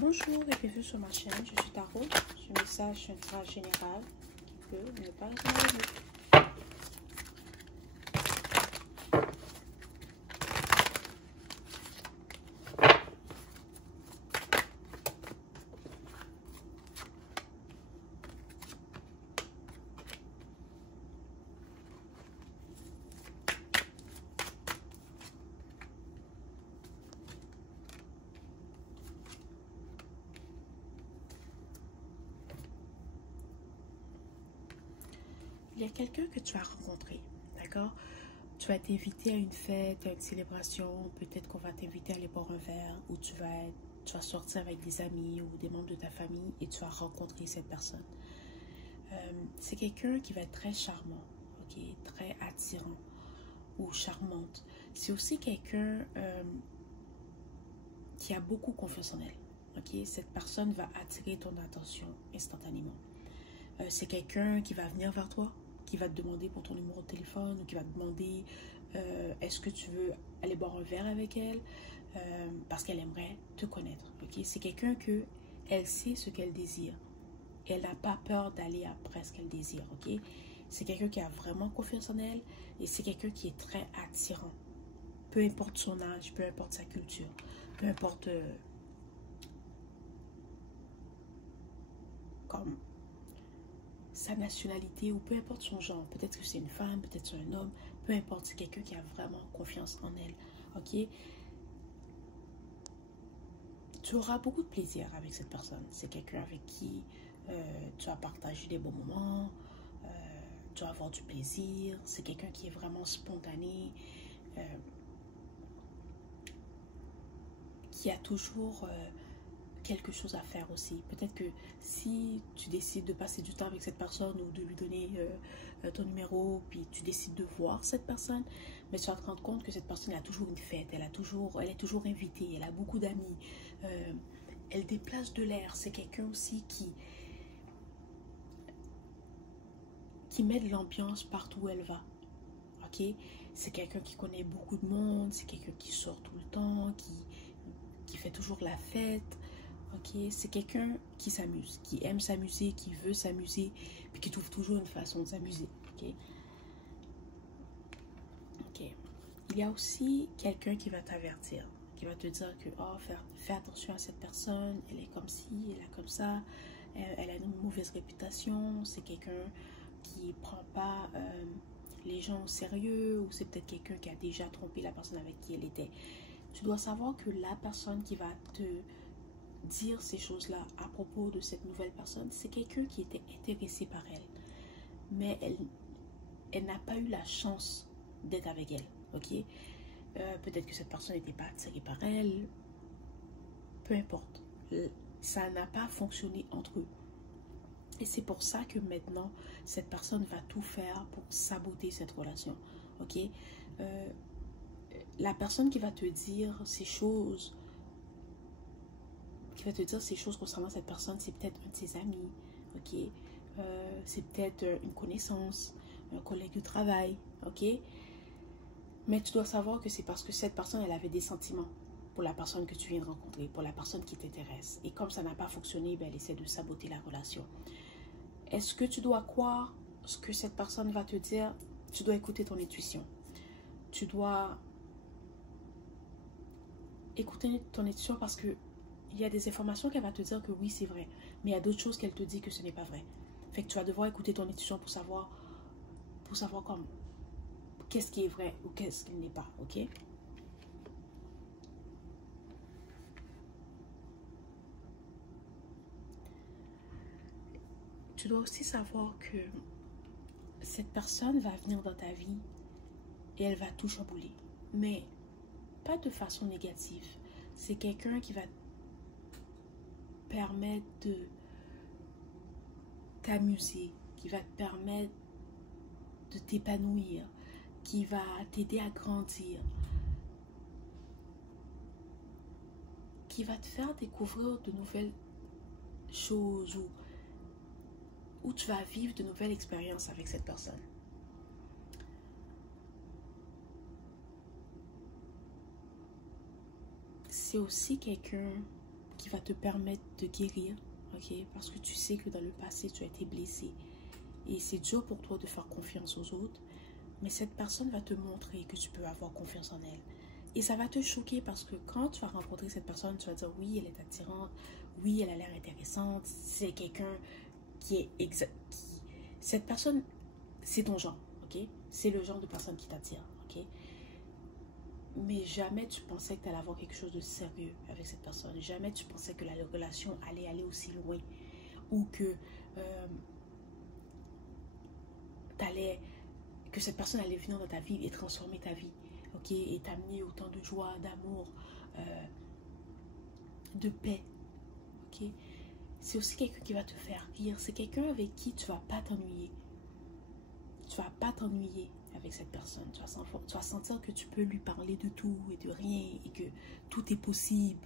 Bonjour et bienvenue sur ma chaîne, je suis Tarot. Ce message sera général qui peut ne pas être. Il y a quelqu'un que tu as rencontré, d'accord? Tu vas t'inviter à une fête, à une célébration, peut-être qu'on va t'inviter à aller boire un verre, ou tu vas sortir avec des amis ou des membres de ta famille et tu vas rencontrer cette personne. C'est quelqu'un qui va être très charmant, ok, très attirant ou charmante. C'est aussi quelqu'un qui a beaucoup confiance en elle. Ok, cette personne va attirer ton attention instantanément. C'est quelqu'un qui va venir vers toi, qui va te demander pour ton numéro de téléphone ou qui va te demander est-ce que tu veux aller boire un verre avec elle parce qu'elle aimerait te connaître. Okay? C'est quelqu'un que elle sait ce qu'elle désire. Elle n'a pas peur d'aller après ce qu'elle désire. Okay? C'est quelqu'un qui a vraiment confiance en elle et c'est quelqu'un qui est très attirant. Peu importe son âge, peu importe sa culture, peu importe comme sa nationalité ou peu importe son genre, peut-être que c'est une femme, peut-être c'est un homme, peu importe, c'est quelqu'un qui a vraiment confiance en elle, ok? Tu auras beaucoup de plaisir avec cette personne, c'est quelqu'un avec qui tu vas partager des bons moments, tu vas avoir du plaisir, c'est quelqu'un qui est vraiment spontané, qui a toujours quelque chose à faire aussi. Peut-être que si tu décides de passer du temps avec cette personne ou de lui donner ton numéro, puis tu décides de voir cette personne, mais tu vas te rendre compte que cette personne a toujours une fête, elle est toujours invitée, elle a beaucoup d'amis, elle déplace de l'air. C'est quelqu'un aussi qui met de l'ambiance partout où elle va. Ok, c'est quelqu'un qui connaît beaucoup de monde, c'est quelqu'un qui sort tout le temps, qui fait toujours la fête. Okay? C'est quelqu'un qui s'amuse, qui aime s'amuser, qui veut s'amuser, puis qui trouve toujours une façon de s'amuser. Okay? Okay. Il y a aussi quelqu'un qui va t'avertir, qui va te dire que oh, fais attention à cette personne, elle est comme ci, elle est comme ça, elle a une mauvaise réputation, c'est quelqu'un qui ne prend pas les gens au sérieux, ou c'est peut-être quelqu'un qui a déjà trompé la personne avec qui elle était. Tu dois savoir que la personne qui va te dire ces choses-là à propos de cette nouvelle personne, c'est quelqu'un qui était intéressé par elle, mais elle n'a pas eu la chance d'être avec elle, ok? Peut-être que cette personne n'était pas attirée par elle, peu importe, ça n'a pas fonctionné entre eux. Et c'est pour ça que maintenant, cette personne va tout faire pour saboter cette relation, ok? La personne qui va te dire ces choses, concernant cette personne, c'est peut-être un de ses amis, ok? C'est peut-être une connaissance, un collègue de travail, ok? Mais tu dois savoir que c'est parce que cette personne, elle avait des sentiments pour la personne que tu viens de rencontrer, pour la personne qui t'intéresse. Et comme ça n'a pas fonctionné, ben, elle essaie de saboter la relation. Est-ce que tu dois croire ce que cette personne va te dire? Tu dois écouter ton intuition. Tu dois écouter ton intuition parce que il y a des informations qu'elle va te dire que oui, c'est vrai. Mais il y a d'autres choses qu'elle te dit que ce n'est pas vrai. Fait que tu vas devoir écouter ton intuition pour savoir comme qu'est-ce qui est vrai ou qu'est-ce qui n'est pas, ok? Tu dois aussi savoir que cette personne va venir dans ta vie et elle va tout chambouler. Mais pas de façon négative. C'est quelqu'un qui va permettre de t'amuser, qui va te permettre de t'épanouir, qui va t'aider à grandir, qui va te faire découvrir de nouvelles choses où tu vas vivre de nouvelles expériences avec cette personne. C'est aussi quelqu'un qui va te permettre de guérir, ok? Parce que tu sais que dans le passé, tu as été blessé. Et c'est dur pour toi de faire confiance aux autres. Mais cette personne va te montrer que tu peux avoir confiance en elle. Et ça va te choquer parce que quand tu vas rencontrer cette personne, tu vas dire oui, elle est attirante, oui, elle a l'air intéressante, c'est quelqu'un qui est exact. Cette personne, c'est ton genre, ok? C'est le genre de personne qui t'attire, ok? Mais jamais tu pensais que tu allais avoir quelque chose de sérieux avec cette personne. Jamais tu pensais que la relation allait aller aussi loin. Ou que, que cette personne allait venir dans ta vie et transformer ta vie. Ok? Et t'amener autant de joie, d'amour, de paix. Ok? C'est aussi quelqu'un qui va te faire rire. C'est quelqu'un avec qui tu vas pas t'ennuyer. Tu vas pas t'ennuyer avec cette personne. Tu vas sentir que tu peux lui parler de tout et de rien et que tout est possible,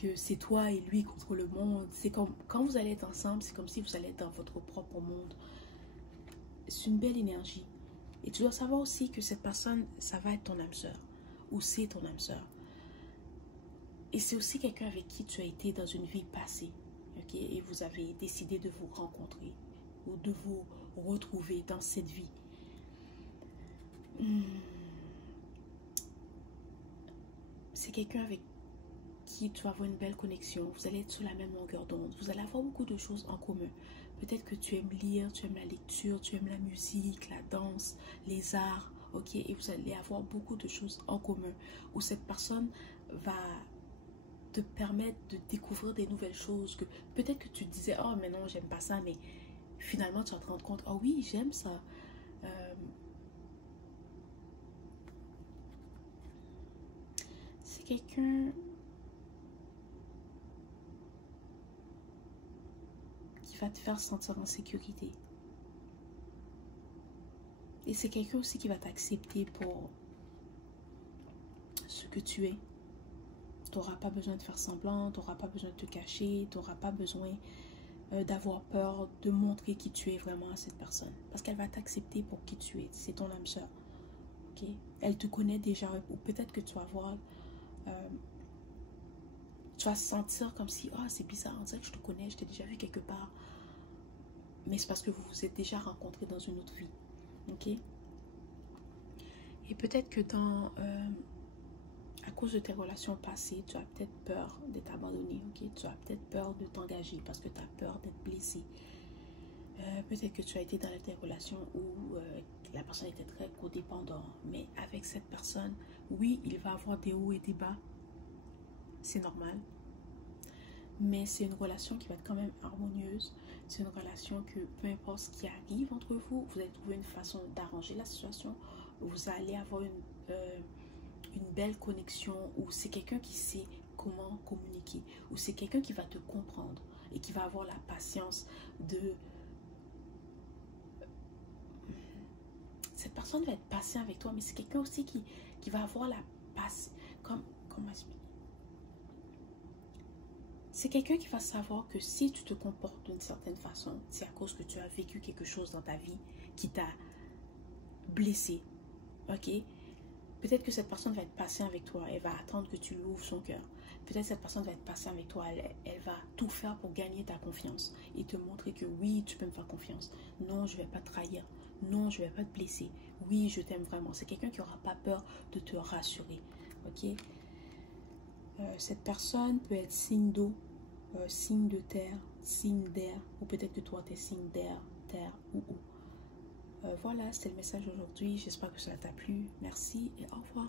que c'est toi et lui contre le monde. C'est comme quand vous allez être ensemble, c'est comme si vous allez être dans votre propre monde. C'est une belle énergie. Et tu dois savoir aussi que cette personne, ça va être ton âme sœur ou c'est ton âme sœur. Et c'est aussi quelqu'un avec qui tu as été dans une vie passée. Okay? Et vous avez décidé de vous rencontrer ou de vous retrouver dans cette vie. C'est quelqu'un avec qui tu vas avoir une belle connexion. Vous allez être sur la même longueur d'onde. Vous allez avoir beaucoup de choses en commun. Peut-être que tu aimes lire, tu aimes la lecture, tu aimes la musique, la danse, les arts. Ok, et vous allez avoir beaucoup de choses en commun. Où cette personne va te permettre de découvrir des nouvelles choses. Que peut-être que tu te disais, oh mais non, j'aime pas ça. Mais finalement, tu vas te rendre compte, oh oui, j'aime ça. C'est quelqu'un qui va te faire sentir en sécurité. Et c'est quelqu'un aussi qui va t'accepter pour ce que tu es. Tu n'auras pas besoin de faire semblant, tu n'auras pas besoin de te cacher, tu n'auras pas besoin d'avoir peur de montrer qui tu es vraiment à cette personne. Parce qu'elle va t'accepter pour qui tu es. C'est ton âme sœur. Okay? Elle te connaît déjà, ou peut-être que tu vas voir... tu vas sentir comme si, oh, c'est bizarre, on dirait que je te connais, je t'ai déjà vu quelque part. Mais c'est parce que vous vous êtes déjà rencontrés dans une autre vie. Ok? Et peut-être que à cause de tes relations passées, tu as peut-être peur d'être abandonné. Ok? Tu as peut-être peur de t'engager parce que tu as peur d'être blessé. Peut-être que tu as été dans des relations où la personne était très codépendante. Mais avec cette personne, oui, il va avoir des hauts et des bas. C'est normal. Mais c'est une relation qui va être quand même harmonieuse. C'est une relation que peu importe ce qui arrive entre vous, vous allez trouver une façon d'arranger la situation. Vous allez avoir une belle connexion où c'est quelqu'un qui sait comment communiquer. Où c'est quelqu'un qui va te comprendre et qui va avoir la patience de... Cette personne va être patiente avec toi, mais c'est quelqu'un aussi qui va avoir la patience. Comment expliquer? C'est quelqu'un qui va savoir que si tu te comportes d'une certaine façon, c'est à cause que tu as vécu quelque chose dans ta vie qui t'a blessé. Ok? Peut-être que cette personne va être patiente avec toi. Elle va attendre que tu lui ouvres son cœur. Peut-être que cette personne va être patiente avec toi. Elle va tout faire pour gagner ta confiance et te montrer que oui, tu peux me faire confiance. Non, je ne vais pas te trahir. Non, je ne vais pas te blesser. Oui, je t'aime vraiment. C'est quelqu'un qui n'aura pas peur de te rassurer. Ok? Cette personne peut être signe d'eau, signe de terre, signe d'air, ou peut-être que toi tu es signe d'air, terre ou eau. Voilà, c'était le message d'aujourd'hui. J'espère que ça t'a plu. Merci et au revoir.